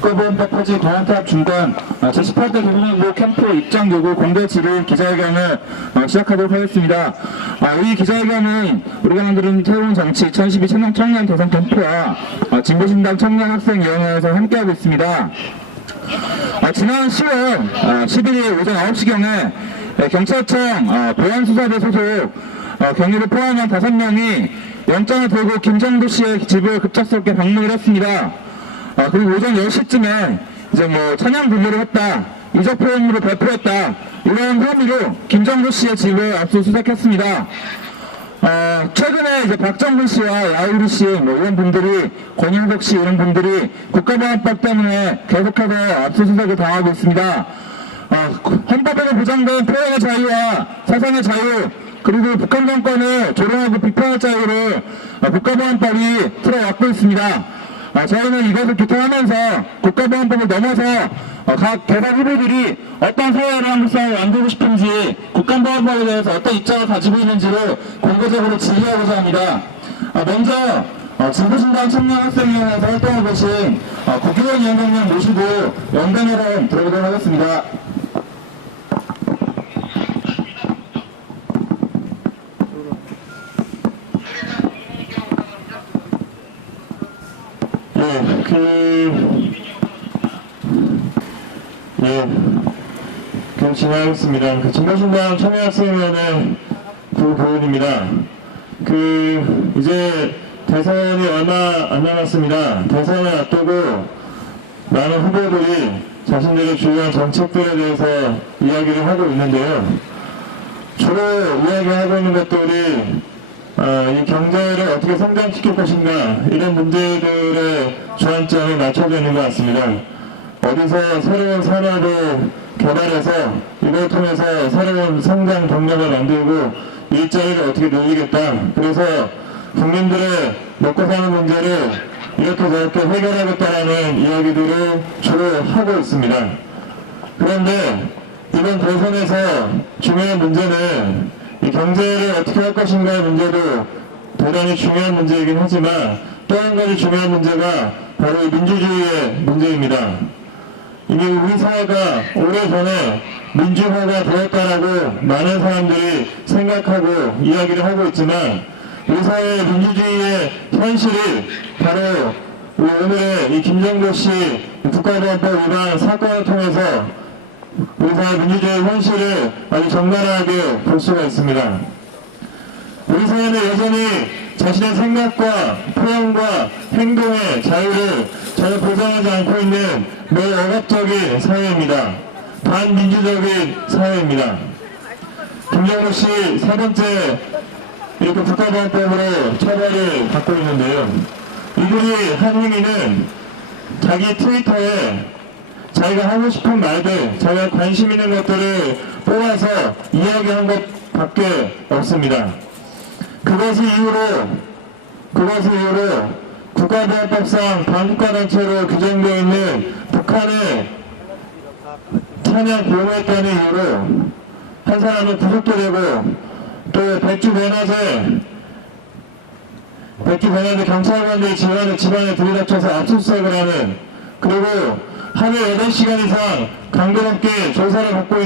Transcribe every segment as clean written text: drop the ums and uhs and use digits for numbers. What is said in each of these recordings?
국가보안법 폐지 공안탑 중단 제18대 교부년부 캠프 입장 요구 공개 질의 기자회견을 시작하도록 하겠습니다. 이 기자회견은 우리가 만드는 새로운 정치 2012 청년 대선 캠프와 진보신당 청년학생위원회에서 함께하고 있습니다. 지난 10월 11일 오전 9시경에 경찰청 보안수사대 소속 경위를 포함한 5명이 영장을 들고 김정도 씨의 집을 급작스럽게 방문을 했습니다. 그리고 오전 10시쯤에 이제 찬양 분류를 했다, 이적 표현으로 발표했다, 이런 혐의로 김정도 씨의 집을 압수수색했습니다. 최근에 이제 박정근 씨와 야우리 씨 이런 분들이, 권영석 씨 이런 분들이 국가보안법 때문에 계속해서 압수수색을 당하고 있습니다. 헌법에는 보장된 표현의 자유와 사상의 자유, 그리고 북한 정권을 조롱하고 비판할 자유를 국가보안법이 틀어막고 있습니다. 저희는 이것을 규탄하면서 국가보안법을 넘어서 각 대상 후보들이 어떤 사회를 한국사회를 만들고 싶은지, 국가보안법에 대해서 어떤 입장을 가지고 있는지를 공개적으로 질의하고자 합니다. 먼저 진보신당 청년학생위원회에서 활동하고 계신 국회의원 위원장님 모시고 연단회를 들어보도록 하겠습니다. 진행하겠습니다. 진보신당 청년학생위원회 구보은입니다. 이제 대선이 얼마 안 남았습니다. 대선을 앞두고 많은 후보들이 자신들의 주요한 정책들에 대해서 이야기를 하고 있는데요. 주로 이야기하고 있는 것들이 이 경제를 어떻게 성장시킬 것인가, 이런 문제들의 주안점에 맞춰져 있는 것 같습니다. 어디서 새로운 산업을 개발해서 이걸 통해서 새로운 성장 동력을 만들고 일자리를 어떻게 늘리겠다, 그래서 국민들의 먹고 사는 문제를 이렇게 저렇게 해결하겠다라는 이야기들을 주로 하고 있습니다. 그런데 이번 대선에서 중요한 문제는 이 경제를 어떻게 할 것인가의 문제도 대단히 중요한 문제이긴 하지만, 또 한 가지 중요한 문제가 바로 이 민주주의의 문제입니다. 이미 우리 사회가 오래전에 민주화가 되었다라고 많은 사람들이 생각하고 이야기를 하고 있지만, 우리 사회의 민주주의의 현실이 바로 오늘의 이 김정도 씨 국가보안법 위반 사건을 통해서 우리 사회 민주주의의 현실을 아주 적나라하게 볼 수가 있습니다. 우리 사회는 여전히 자신의 생각과 표현과 행동의 자유를 전혀 보장하지 않고 있는 매우 억압적인 사회입니다. 반민주적인 사회입니다. 김정도 씨 3번째 이렇게 국가보안법으로 처벌을 받고 있는데요. 이들이 한 행위는 자기 트위터에 자기가 하고 싶은 말들, 자기가 관심 있는 것들을 뽑아서 이야기한 것밖에 없습니다. 그것을 이유로 국가보안법상 반국가단체로 규정되어 있는 북한의 찬양 보호했다는 이유로 한 사람은 구속도 되고, 또 백주 변호제 경찰관들이 집안에 들이닥쳐서 압수수색을 하는, 그리고 하루에 8시간 이상 강도롭게 조사를 하고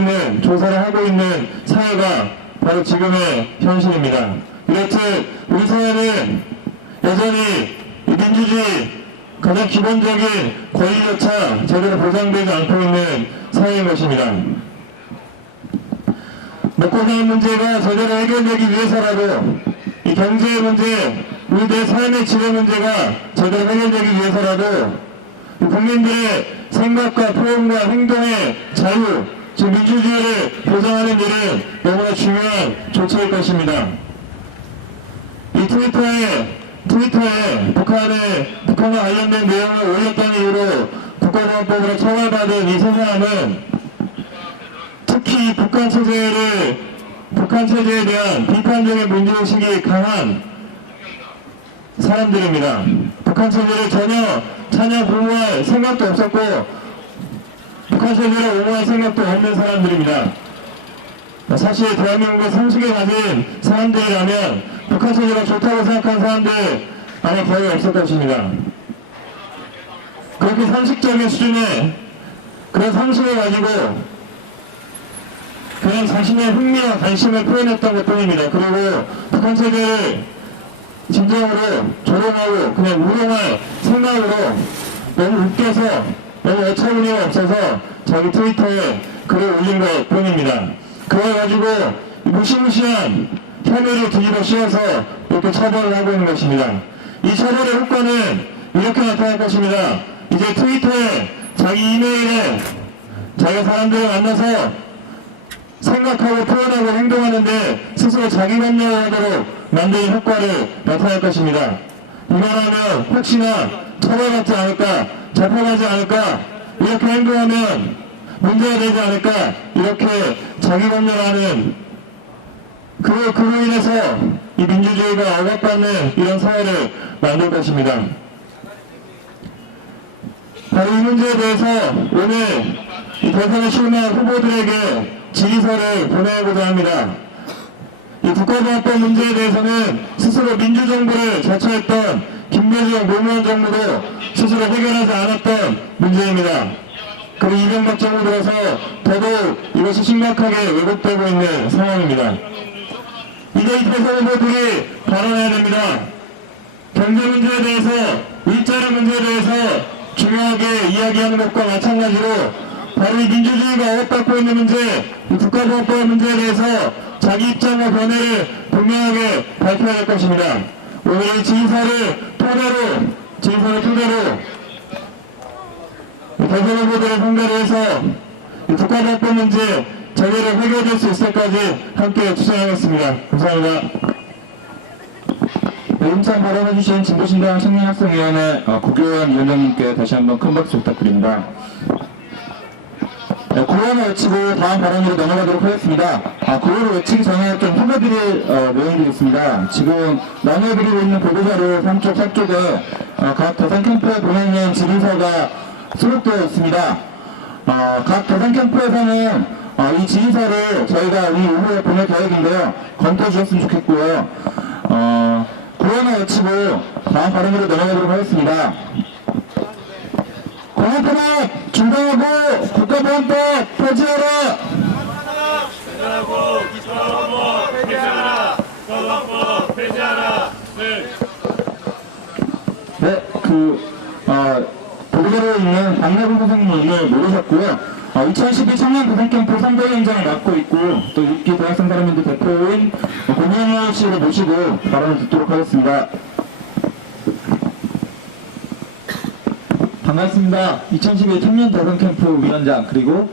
있는 사회가 바로 지금의 현실입니다. 이렇듯 우리 사회는 여전히 민주주의 가장 기본적인 권리조차 제대로 보장되지 않고 있는 사회인 것입니다. 먹고 사는 문제가 제대로 해결되기 위해서라도, 이 경제의 문제, 우리들의 삶의 질의 문제가 제대로 해결되기 위해서라도 국민들의 생각과 표현과 행동의 자유, 즉 민주주의를 보장하는 일은 너무나 중요한 조치일 것입니다. 이 트위터에 북한과 관련된 내용을 올렸다는 이유로 국가보안법으로 처벌받은 이 세 사람은 특히 북한 체제에 대한 비판적인 문제의식이 강한 사람들입니다. 북한 체제를 전혀 찬양 옹호할 생각도 없었고, 북한 체제를 옹호할 생각도 없는 사람들입니다. 사실 대한민국의 상식을 가진 사람들이라면 북한 체제가 좋다고 생각하는 사람들 아마 거의 없을 것입니다. 그렇게 상식적인 수준의 그런 상식을 가지고 그냥 자신의 흥미와 관심을 표현했던 것 뿐입니다. 그리고 북한 체제를 진정으로 조롱하고 그냥 우롱할 생각으로 너무 웃겨서 너무 어처구니가 없어서 자기 트위터에 글을 올린 것 뿐입니다. 그걸 가지고 무시무시한 혐의를 뒤집어 씌워서 이렇게 처벌을 하고 있는 것입니다. 이 처벌의 효과는 이렇게 나타날 것입니다. 이제 트위터에 자기 이메일에 자기가 사람들을 만나서 생각하고 표현하고 행동하는데 스스로 자기 검열을 하도록 만드는 효과를 나타낼 것입니다. 이만하면 혹시나 처벌받지 않을까, 잡혀가지 않을까, 이렇게 행동하면 문제가 되지 않을까, 이렇게 자기 검열하는 그로 인해서 이 민주주의가 억압받는 이런 사회를 만들 것입니다. 바로 이 문제에 대해서 오늘 이 대선에 출마한 후보들에게 질의서를 보내고자 합니다. 이 국가보안법 문제에 대해서는 스스로 민주정부를 자처했던 김대중 노무현 정부도 스스로 해결하지 않았던 문제입니다. 그리고 이명박 정부 들어서 더더욱 이것이 심각하게 왜곡되고 있는 상황입니다. 이제 이 대선 후보들이 발언해야 됩니다. 경제 문제에 대해서, 일자리 문제에 대해서 중요하게 이야기하는 것과 마찬가지로 바로 이 민주주의가 억압받고 있는 문제, 이 국가보안법 문제에 대해서 자기 입장과 견해를 분명하게 발표해야 할 것입니다. 오늘 이 질의서를 토대로 대선 후보들을 상대로 해서 이 국가보안법 문제 제대로 해결될 수 있을 때까지 함께 투쟁하겠습니다. 감사합니다. 네, 임찬 발언해주신 진보신당 청년학생위원회 고교원 위원장님께 다시 한번 큰 박수 부탁드립니다. 네, 구호를 외치고 다음 발언으로 넘어가도록 하겠습니다. 구호를 외치기 전에 좀 소개드릴 내용들이 있습니다. 지금 나눠드리고 있는 보도자료 3쪽, 4쪽에 각 대선 캠프에 보내는 질의서가 수록되어 있습니다. 각 대선 캠프에서는 이 질의서를 저희가 이 오후에 보낼 계획인데요. 검토해 주셨으면 좋겠고요. 구호를 외치고 다음 발언으로 넘어가도록 하겠습니다. 공안법을 중단하고 국가보안법 폐지하라! 네, 보도자료에 있는 박래분 선생님을 모르셨고요. 2012 청년 대선캠프 선대위원장을 맡고 있고 또 6기 대학생 사람인들 대표인 고명호 씨를 모시고 발언을 듣도록 하겠습니다. 반갑습니다. 2012 청년 대선 캠프 위원장 그리고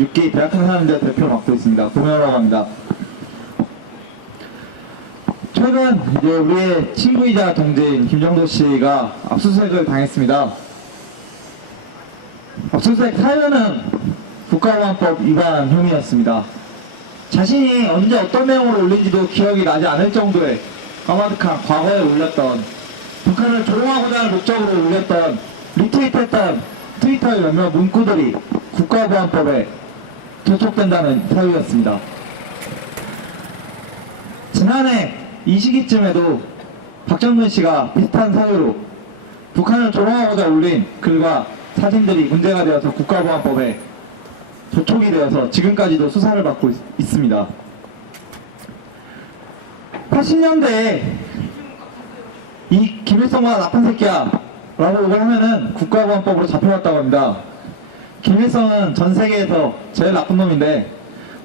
6기 대학생 사람들 대표 맡고 있습니다. 고명호라고 합니다. 최근 이제 우리의 친구이자 동지인 김정도 씨가 압수수색을 당했습니다. 압수수색 사유는 국가보안법 위반 혐의였습니다. 자신이 언제 어떤 내용으로 올린지도 기억이 나지 않을 정도의 까마득한 과거에 올렸던 북한을 조롱하고자 하는 목적으로 올렸던 리트윗했던 트위터의 몇몇 문구들이 국가보안법에 도촉된다는 사유였습니다. 지난해 이 시기쯤에도 박정근 씨가 비슷한 사유로 북한을 조롱하고자 올린 글과 사진들이 문제가 되어서 국가보안법에 도촉이 되어서 지금까지도 수사를 받고 있습니다. 80년대에 이 김일성과 나쁜 새끼야 라고 욕을 하면은 국가보안법으로 잡혀갔다고 합니다. 김일성은 전 세계에서 제일 나쁜 놈인데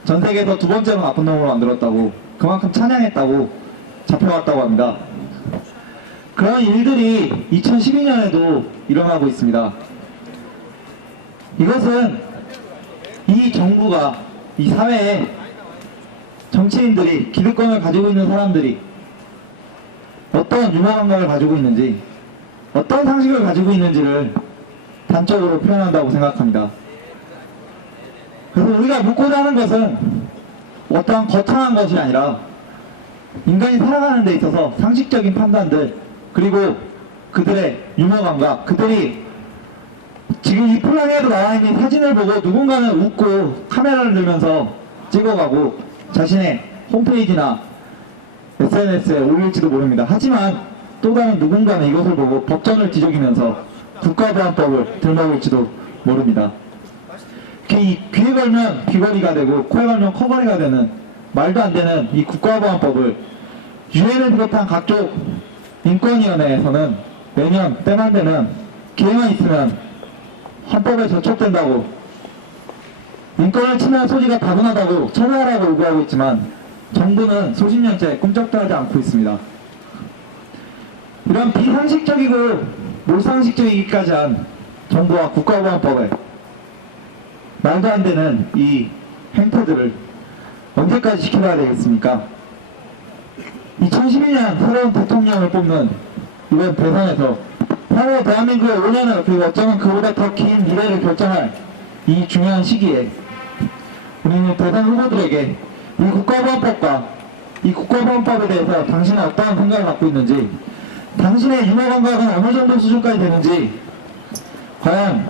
전 세계에서 두 번째로 나쁜 놈으로 만들었다고, 그만큼 찬양했다고 잡혀갔다고 합니다. 그런 일들이 2012년에도 일어나고 있습니다. 이것은 이 정부가, 이 사회에 정치인들이, 기득권을 가지고 있는 사람들이 어떤 유머 감각을 가지고 있는지, 어떤 상식을 가지고 있는지를 단적으로 표현한다고 생각합니다. 그래서 우리가 묻고자 하는 것은 어떠한 거창한 것이 아니라 인간이 살아가는 데 있어서 상식적인 판단들, 그리고 그들의 유머 감각, 그들이 지금 이 플랑에도 나와 있는 사진을 보고 누군가는 웃고 카메라를 들면서 찍어가고 자신의 홈페이지나 SNS에 올릴지도 모릅니다. 하지만 또 다른 누군가는 이것을 보고 법전을 뒤적이면서 국가보안법을 들먹을지도 모릅니다. 귀에 걸면 귀걸이가 되고 코에 걸면 코걸이가 되는 말도 안 되는 이 국가보안법을 유엔을 비롯한 각종 인권위원회에서는 매년 때만 되면 기회만 있으면 헌법에 저촉된다고, 인권을 침해한 소지가 다분하다고 처벌하라고 요구하고 있지만 정부는 수십 년째 꿈쩍도 하지 않고 있습니다. 이런 비상식적이고 몰상식적이기까지 한 정부와 국가보안법에 말도 안 되는 이 행태들을 언제까지 지켜봐야 되겠습니까? 2012년 새로운 대통령을 뽑는 이번 대선에서 향후 대한민국의 5년을 그리고 어쩌면 그보다 더 긴 미래를 결정할 이 중요한 시기에 우리는 대선 후보들에게 이 국가보안법과 이 국가보안법에 대해서 당신은 어떠한 생각을 갖고 있는지, 당신의 유머 감각은 어느 정도 수준까지 되는지, 과연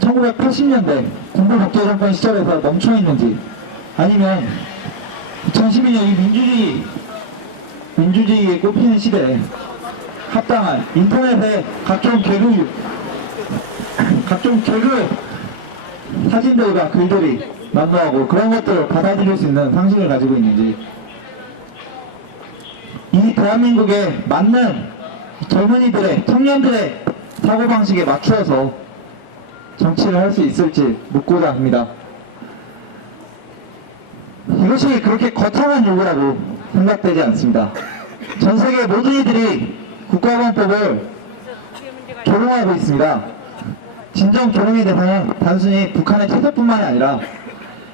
1980년대 군부독재정권 시절에서 멈춰있는지, 아니면 2012년 이 민주주의에 꼽히는 시대에 합당한 인터넷에 각종 개그 사진들과 글들이 난무하고 그런 것들을 받아들일 수 있는 상식을 가지고 있는지, 이 대한민국에 맞는 젊은이들의, 청년들의 사고방식에 맞추어서 정치를 할 수 있을지 묻고자 합니다. 이것이 그렇게 거창한 요구라고 생각되지 않습니다. 전 세계 모든 이들이 국가보안법을 조롱하고 있습니다. 진정 조롱의 대상은 단순히 북한의 체제뿐만이 아니라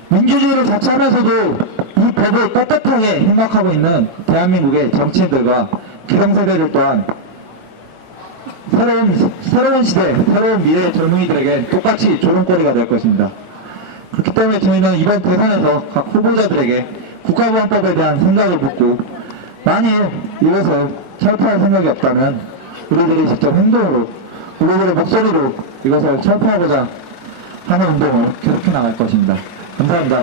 민주주의를 자처하면서도 이 법을 떳떳하게 생각하고 있는 대한민국의 정치인들과 기성세대들 또한 새로운 시대, 새로운 미래의 젊은이들에게 똑같이 조롱거리가 될 것입니다. 그렇기 때문에 저희는 이번 대선에서 각 후보자들에게 국가보안법에 대한 생각을 묻고, 만일 이것을 철폐할 생각이 없다면 우리들이 직접 행동으로, 우리들의 목소리로 이것을 철폐하고자 하는 운동을 계속해 나갈 것입니다. 감사합니다.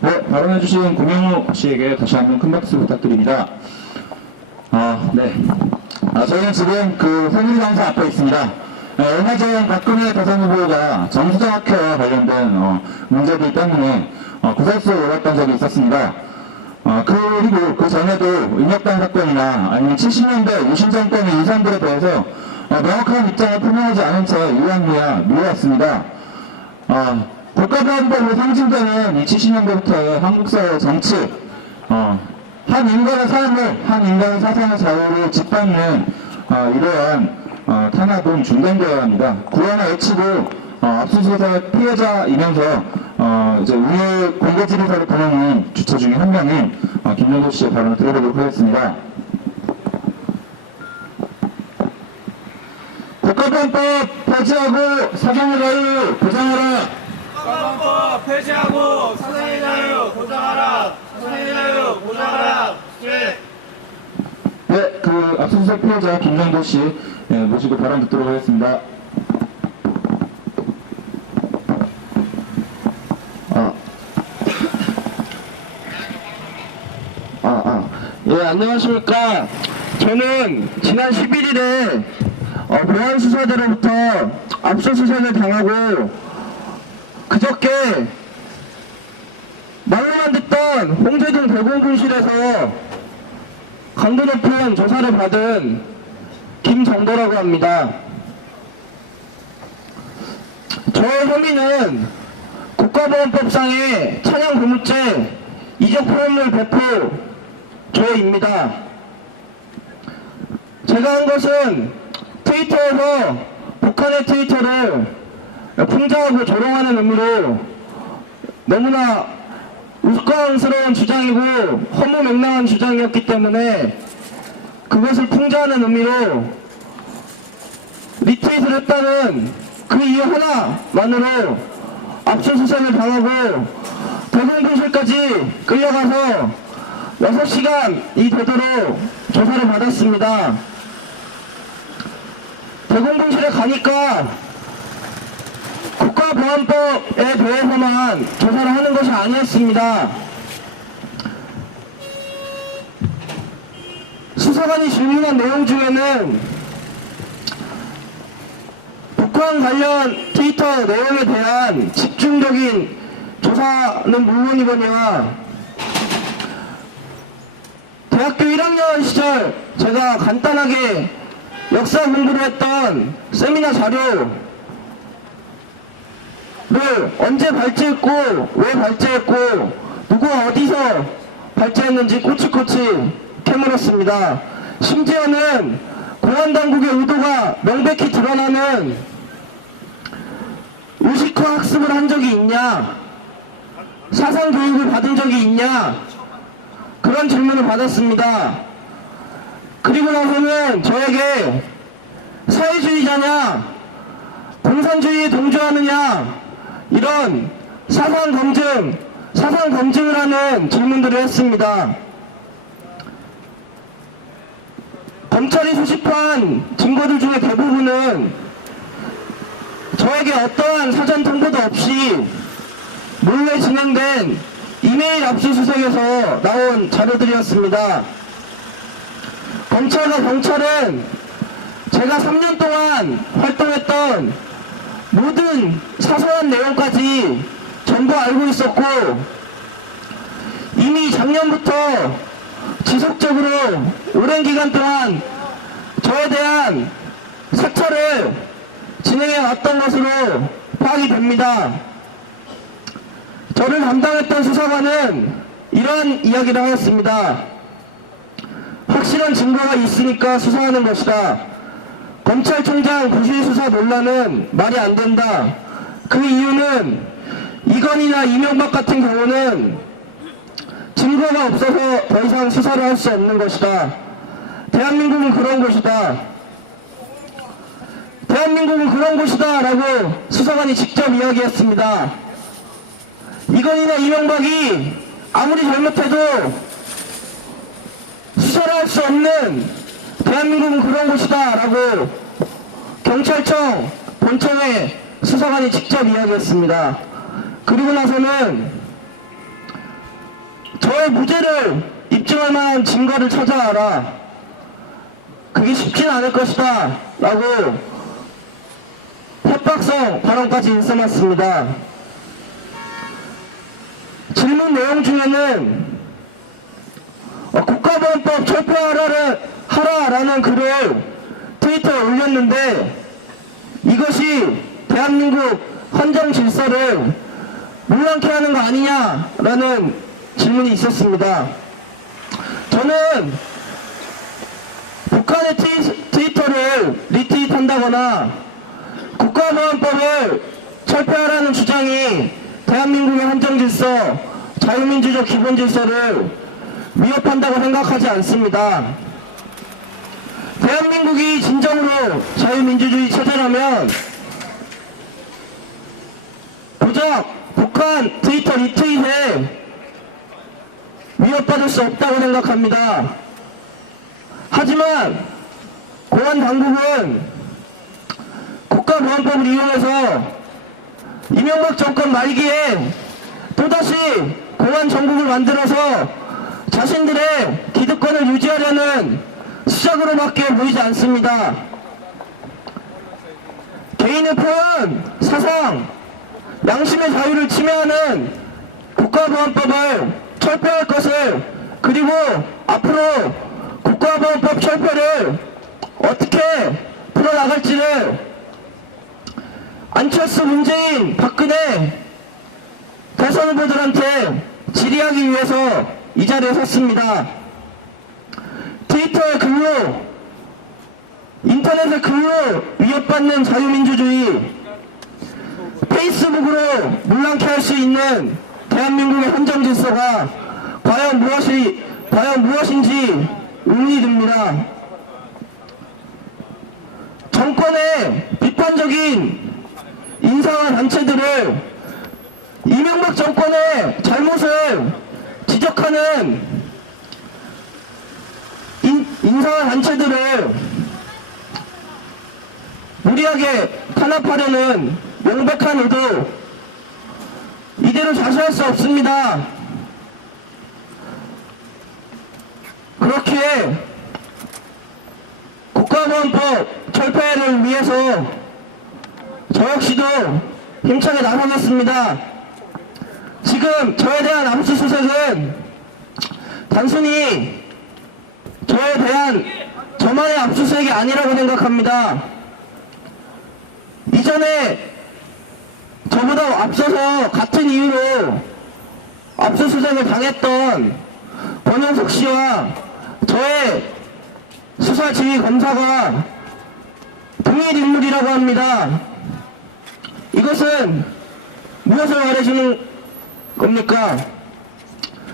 네, 발언해주신 고명우 씨에게 다시 한번 큰 박수 부탁드립니다. 저희는 지금 그 새누리당사 앞에 있습니다. 얼마 전 박근혜 대선 후보가 정수장학회와 관련된 문제들 때문에 구설수에 올랐던 적이 있었습니다. 그리고 그 전에도 인혁당 사건이나 아니면 70년대 유신 정권의 인사들에 대해서 명확한 입장을 표명하지 않은 채 유야무야 미워왔습니다. 국가보안법으로 상징되는 이 70년대부터의 한국 사회의 정치, 한 인간의 삶을, 한 인간의 사상의 자유를 짓밟는 이러한 탄압은 중단되어야 합니다. 구원의 애치도 압수수색 피해자이면서 이제 우리 공개질의서를 보내는 주체 중에 한 명인 김영도 씨의 발언을 들어보도록 하겠습니다. 국가보안법 폐지하고 사상의 자유 보장하라. 국가보안법 폐지하고 사상의 자유 보장하라. 사상의 자유 보장하라. 네, 그 압수수색 피해자 김영도 씨 모시고 발언 듣도록 하겠습니다. 예, 안녕하십니까. 저는 지난 11일에 보안수사대로부터 압수수색을 당하고 그저께 말로만 듣던 홍제동 대공분실에서 강도 높은 조사를 받은 김정도라고 합니다. 저의 혐의는 국가보안법상의 찬양 고무죄 이적 포함물 배포 조회입니다. 제가 한 것은 트위터에서 북한의 트위터를 풍자하고 조롱하는 의미로 너무나 우스꽝스러운 주장이고 허무맹랑한 주장이었기 때문에 그것을 풍자하는 의미로 리트윗을 했다는 그 이유 하나만으로 압수수색을 당하고 대공분실까지 끌려가서 6시간이 되도록 조사를 받았습니다. 대공분실에 가니까 국가보안법에 대해서만 조사를 하는 것이 아니었습니다. 수사관이 질문한 내용 중에는 북한 관련 트위터 내용에 대한 집중적인 조사는 물론이거니와 대학교 1학년 시절 제가 간단하게 역사 공부를 했던 세미나 자료를 언제 발제했고 왜 발제했고 누구가 어디서 발제했는지 꼬치꼬치 캐물었습니다. 심지어는 공안당국의 의도가 명백히 드러나는 의식화 학습을 한 적이 있냐, 사상교육을 받은 적이 있냐, 그런 질문을 받았습니다. 그리고 나서는 저에게 사회주의자냐, 공산주의에 동조하느냐, 이런 사상 검증을 하는 질문들을 했습니다. 검찰이 수집한 증거들 중에 대부분은 저에게 어떠한 사전 통보도 없이 몰래 진행된 이메일 압수수색에서 나온 자료들이었습니다. 검찰과 경찰은 제가 3년 동안 활동했던 모든 사소한 내용까지 전부 알고 있었고, 이미 작년부터 지속적으로 오랜 기간 동안 저에 대한 사찰을 진행해 왔던 것으로 파악이 됩니다. 저를 담당했던 수사관은 이런 이야기를 하였습니다. 확실한 증거가 있으니까 수사하는 것이다. 검찰총장 부실 수사 논란은 말이 안 된다. 그 이유는 이건희나 이명박 같은 경우는 증거가 없어서 더 이상 수사를 할 수 없는 것이다. 대한민국은 그런 곳이다. 대한민국은 그런 곳이다 라고 수사관이 직접 이야기했습니다. 이건희나 이명박이 아무리 잘못해도 수사를 할 수 없는 대한민국은 그런 곳이다 라고 경찰청 본청에 수사관이 직접 이야기했습니다. 그리고 나서는 저의 무죄를 입증할 만한 증거를 찾아와라. 그게 쉽진 않을 것이다 라고 협박성 발언까지 일삼았습니다. 질문 내용 중에는 국가보안법 철폐하라라는 글을 트위터에 올렸는데 이것이 대한민국 헌정 질서를 문란케 하는 거 아니냐라는 질문이 있었습니다. 저는 북한의 트위터를 리트윗한다거나 국가보안법을 철폐하라는 주장이 대한민국의 헌정질서, 자유민주적 기본질서를 위협한다고 생각하지 않습니다. 대한민국이 진정으로 자유민주주의 체제라면 고작 북한 트위터 리트윗에 위협받을 수 없다고 생각합니다. 하지만 공안당국은 국가보안법을 이용해서 이명박 정권 말기에 또다시 공안정국을 만들어서 자신들의 기득권을 유지하려는 수작으로밖에 보이지 않습니다. 개인의 표현, 사상, 양심의 자유를 침해하는 국가보안법을 철폐할 것을, 그리고 앞으로 국가보안법 철폐를 어떻게 풀어나갈지를 안철수, 문재인, 박근혜 대선 후보들한테 질의하기 위해서 이 자리에 섰습니다. 트위터의 글로, 인터넷의 글로 위협받는 자유민주주의, 페이스북으로 문란케 할 수 있는 대한민국의 헌정질서가 과연 무엇인지 의문이 듭니다. 정권의 비판적인 인사와 단체들을, 이명박 정권의 잘못을 지적하는 인사와 단체들을 무리하게 탄압하려는 명백한 의도, 이대로 자수할 수 없습니다. 그렇게 위해서 저 역시도 힘차게 나서겠습니다. 지금 저에 대한 압수수색은 단순히 저에 대한 저만의 압수수색이 아니라고 생각합니다. 이전에 저보다 앞서서 같은 이유로 압수수색을 당했던 권영석 씨와 저의 수사 지휘 검사가 동일 인물이라고 합니다. 이것은 무엇을 말해주는 겁니까?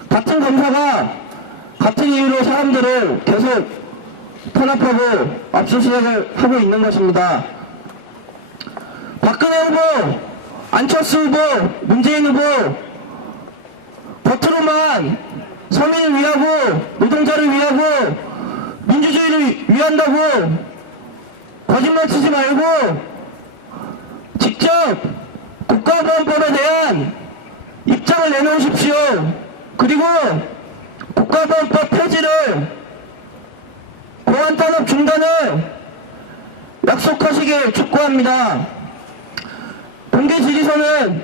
같은 검사가 같은 이유로 사람들을 계속 탄압하고 압수수색을 하고 있는 것입니다. 박근혜 후보, 안철수 후보, 문재인 후보 겉으로만 서민을 위하고 노동자를 위하고 민주주의를 위한다고 거짓말 치지 말고 직접 국가보안법에 대한 입장을 내놓으십시오. 그리고 국가보안법 폐지를, 공안 탄압 중단을 약속하시길 촉구합니다. 공개 질의서는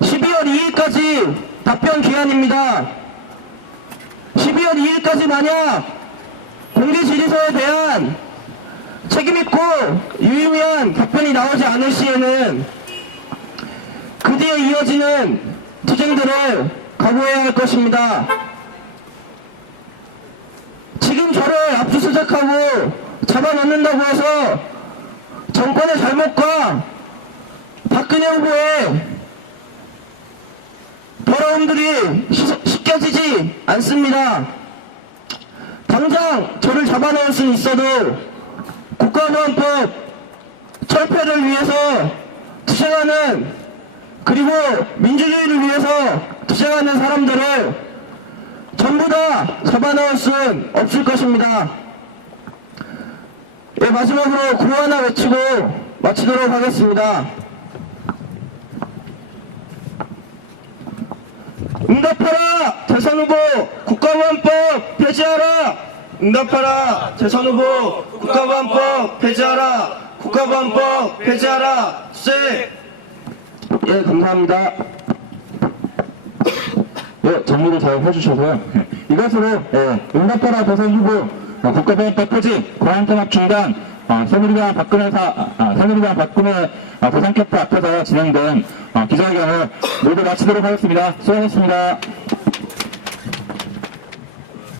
12월 2일까지 답변 기한입니다. 12월 2일까지 만약 공개 질의서에 대한 책임있고 유의미한 답변이 나오지 않을 시에는 그 뒤에 이어지는 투쟁들을 각오해야 할 것입니다. 지금 저를 압수수색하고 잡아넣는다고 해서 정권의 잘못과 박근혜 후보의 더러움들이 씻겨지지 않습니다. 당장 저를 잡아넣을 수는 있어도 국가보안법 철폐를 위해서 투쟁하는, 그리고 민주주의를 위해서 투쟁하는 사람들을 전부 다 잡아넣을 수는 없을 것입니다. 예, 마지막으로 구호 하나 외치고 마치도록 하겠습니다. 응답하라 대선 후보 국가보안법 폐지하라. 응답하라 대선 후보 국가보안법 폐지하라. 국가보안법 폐지하라. 수색. 예, 감사합니다. 네, 정리를 잘 해주셔서요. 이것으로 응답하라 대선 후보 국가보안법 폐지, 공안탄압 중단, 새누리당 박근혜 대선 캠프 앞에서 진행된 기자회견을 모두 마치도록 하겠습니다. 수고하셨습니다.